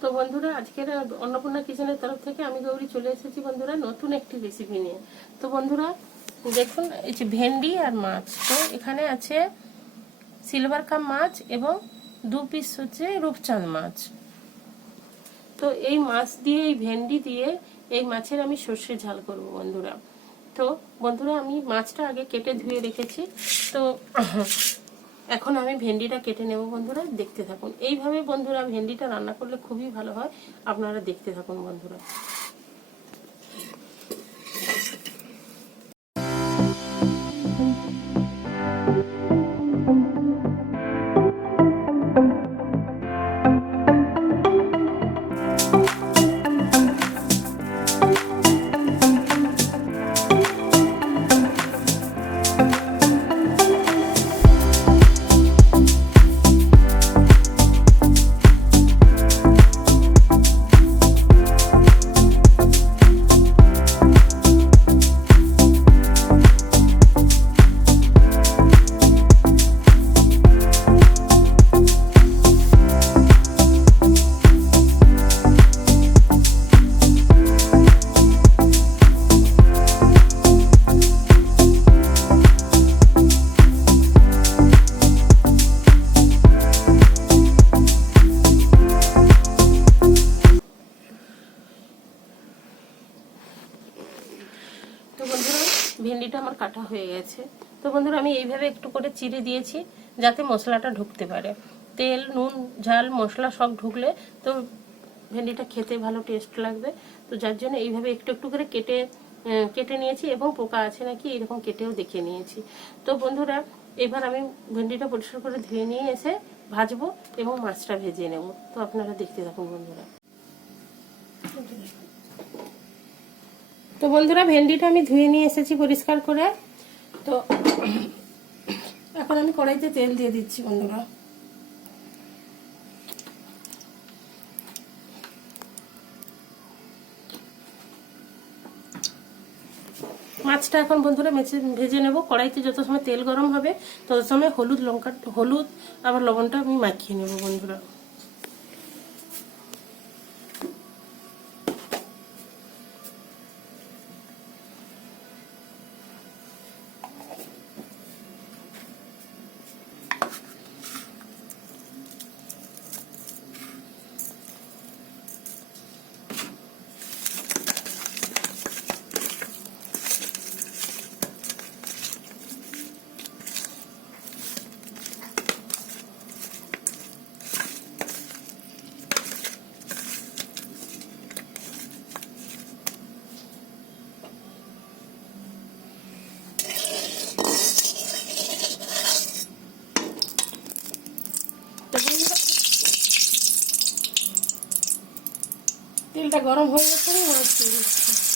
তো বন্ধুরা, আজকের অন্নপূর্ণা কিচেনের তরফ থেকে আমি গৌরী চলে এসেছি বন্ধুরা নতুন একটি রেসিপি নিয়ে। তো বন্ধুরা, দেখুন, এই যে ভেন্ডি আর মাছ। তো এখানে আছে সিলভার কাপ মাছ এবং দু পিস হচ্ছে রূপচাঁদ মাছ। তো এই মাছ দিয়ে, এই ভেন্ডি দিয়ে, এই মাছের আমি সর্ষে ঝাল করব বন্ধুরা। তো বন্ধুরা, আমি মাছটা আগে কেটে ধুয়ে রেখেছি। তো এখন আমি ভেন্ডিটা কেটে নেব বন্ধুরা, দেখতে থাকুন। এইভাবে বন্ধুরা ভেন্ডিটা রান্না করলে খুবই ভালো হয়। আপনারা দেখতে থাকুন বন্ধুরা। তো বন্ধুরা, ভেন্ডিটা আমার কাটা হয়ে গেছে। তো বন্ধুরা, আমি এইভাবে একটু করে চিড়ে দিয়েছি যাতে মশলাটা ঢুকতে পারে। তেল, নুন, ঝাল, মশলা সব ঢুকলে তো ভেন্ডিটা খেতে ভালো টেস্ট লাগবে। তো যার জন্য এইভাবে একটু একটু করে কেটে কেটে নিয়েছি এবং পোকা আছে নাকি এরকম কেটেও দেখে নিয়েছি। তো বন্ধুরা, এবার আমি ভেন্ডিটা পরিষ্কার করে ধুয়ে নিয়ে এসে ভাজবো এবং মাছটা ভেজে নেব। তো আপনারা দেখতে থাকুন বন্ধুরা। তো বন্ধুরা, ভেন্ডিটা আমি ধুয়ে নিয়ে এসেছি পরিষ্কার করে। তো এখন আমি কড়াইতে তেল দিয়ে দিচ্ছি বন্ধুরা। মাছটা এখন বন্ধুরা মেচে ভেজে নেব। কড়াইতে যত সময় তেল গরম হবে, তত সময় হলুদ লঙ্কা হলুদ আবার লবণটা আমি মাখিয়ে নেব বন্ধুরা। তেলটা গরম হয়ে গেছে আমি মাছ দিয়ে দিচ্ছি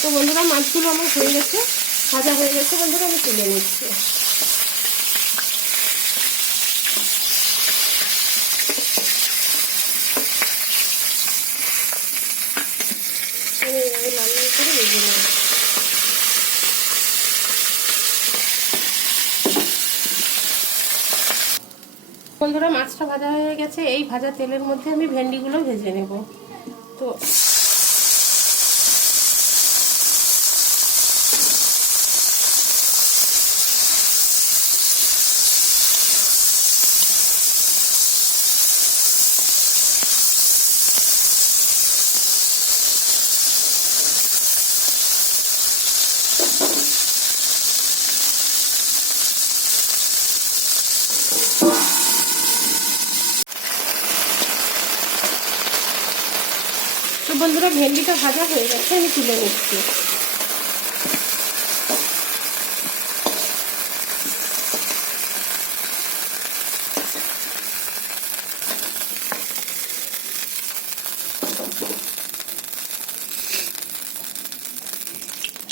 তো বন্ধুরা মাছগুলো আমার হয়ে গেছে ভাজা হয়ে গেছে। বন্ধুরা আমি তুলে নিচ্ছি আমি এইভাবে লাল লাল করে ভেজে নেব বন্ধুরা মাছটা ভাজা হয়ে গেছে। এই ভাজা তেলের মধ্যে আমি ভেন্ডিগুলো ভেজে নেব। তো বন্ধুরা, ভেন্ডিটা ভাজা হয়ে গেছে, আমি তুলে নিচ্ছি।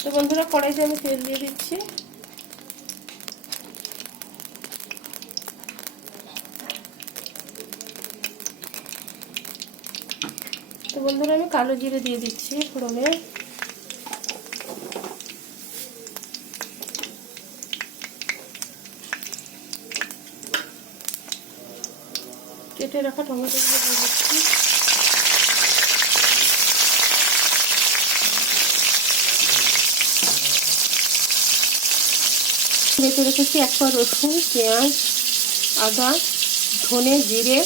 তো বন্ধুরা, কড়াইতে আমি তেল দিয়ে দিচ্ছি। তো বন্ধুরা, আমি কালো জিরে দিয়ে দিচ্ছি ফোড়নে। কেটে রাখা টমেটো দিয়ে দিচ্ছি। বেঁচে রেখেছি এক পা রসুন, পেঁয়াজ, আদা, ধনে, জিরে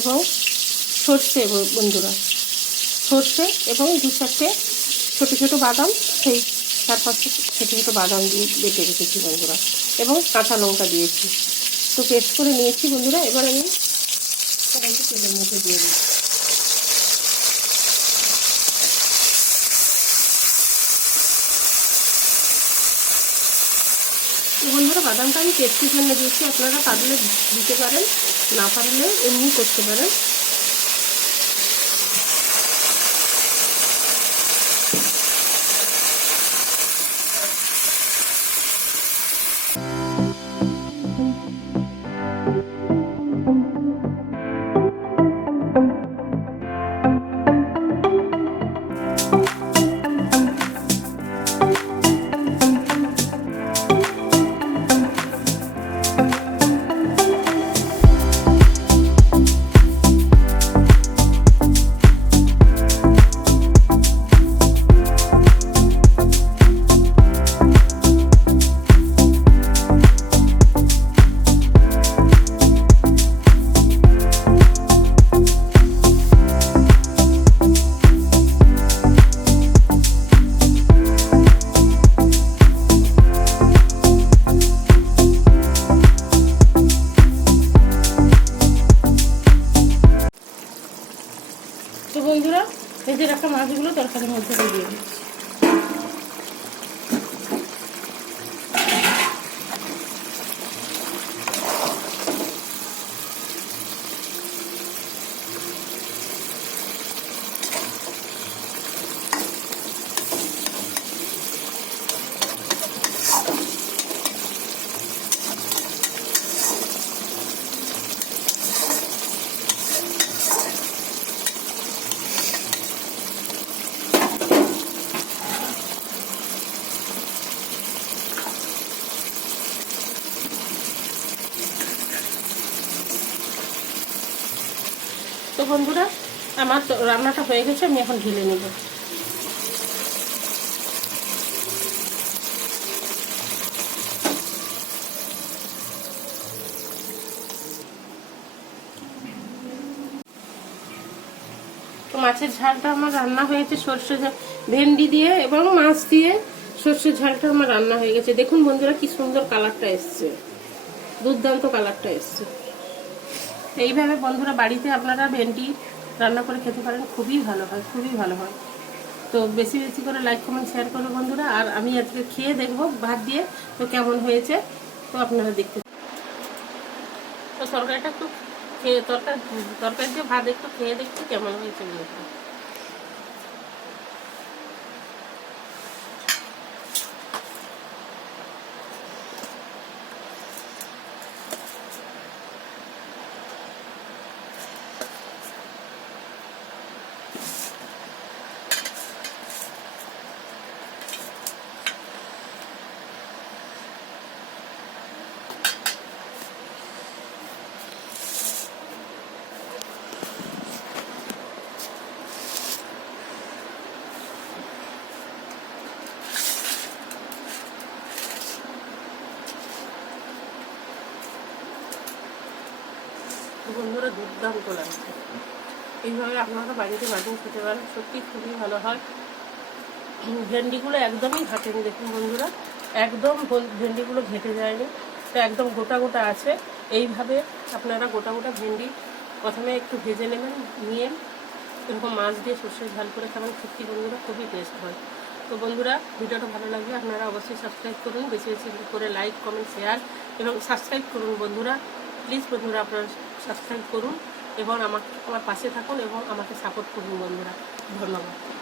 এবং সর্ষে বন্ধুরা। সর্ষে এবং দু চারটে ছোটো ছোটো বাদাম, সেই চার পাঁচটা ছোটো ছোটো বাদাম দিয়ে বেটে রেখেছি বন্ধুরা এবং কাঁচা লঙ্কা দিয়েছি। তো পেস্ট করে নিয়েছি বন্ধুরা, এবার আমি তেলের মধ্যে দিয়ে দিচ্ছি। বন্ধুরা, বাদামটা আমি টেস্টির জন্য দিয়েছি, আপনারা পারলে দিতে পারেন, না পারলে এমনি করতে পারেন। মাছগুলো তরকারির মধ্যে দিয়ে দিচ্ছি বন্ধুরা, আমার রান্নাটা হয়ে গেছে, আমি এখন ঢেলে নেব। তো মাছের ঝালটা আমার রান্না হয়েছে সর্ষে ভেন্ডি দিয়ে এবং মাছ দিয়ে সর্ষের ঝালটা আমার রান্না হয়ে গেছে। দেখুন বন্ধুরা, কি সুন্দর কালারটা এসছে। দুর্দান্ত কালারটা এসছে। এইভাবে বন্ধুরা বাড়িতে আপনারা ভেন্ডি রান্না করে খেতে পারেন, খুবই ভালো হয়, খুবই ভালো হয়। তো বেশি বেশি করে লাইক কমেন্ট শেয়ার করব বন্ধুরা। আর আমি আজকে খেয়ে দেখব ভাত দিয়ে, তো কেমন হয়েছে, তো আপনারা দেখতে তো তরকারিটা একটু খেয়ে, তরকারি তরকারি দিয়ে ভাত একটু খেয়ে দেখতে কেমন হয়েছে বন্ধুরা দুর্দান্ত লাগছে এইভাবে আপনারা বাড়িতে বানিয়ে খেতে পারেন, সত্যি খুবই ভালো হয়। ভেন্ডিগুলো একদমই ঘাটেনি, দেখুন বন্ধুরা। একদম ভেন্ডিগুলো ঘেটে যায়নি। তো একদম গোটা গোটা আছে। এইভাবে আপনারা গোটা গোটা ভেন্ডি প্রথমে একটু ভেজে নেবেন, নিয়ে এরকম মাছ দিয়ে সর্ষের ঝাল করে খাবেন। সত্যি বন্ধুরা খুবই টেস্ট হয়। তো বন্ধুরা, ভিডিওটা ভালো লাগবে আপনারা অবশ্যই সাবস্ক্রাইব করুন। বেশি বেশি করে লাইক কমেন্ট শেয়ার এবং সাবস্ক্রাইব করুন বন্ধুরা। প্লিজ বন্ধুরা, আপনার সাবস্ক্রাইব করুন এবং আমার আমার পাশে থাকুন এবং আমাকে সাপোর্ট করুন বন্ধুরা। ধন্যবাদ।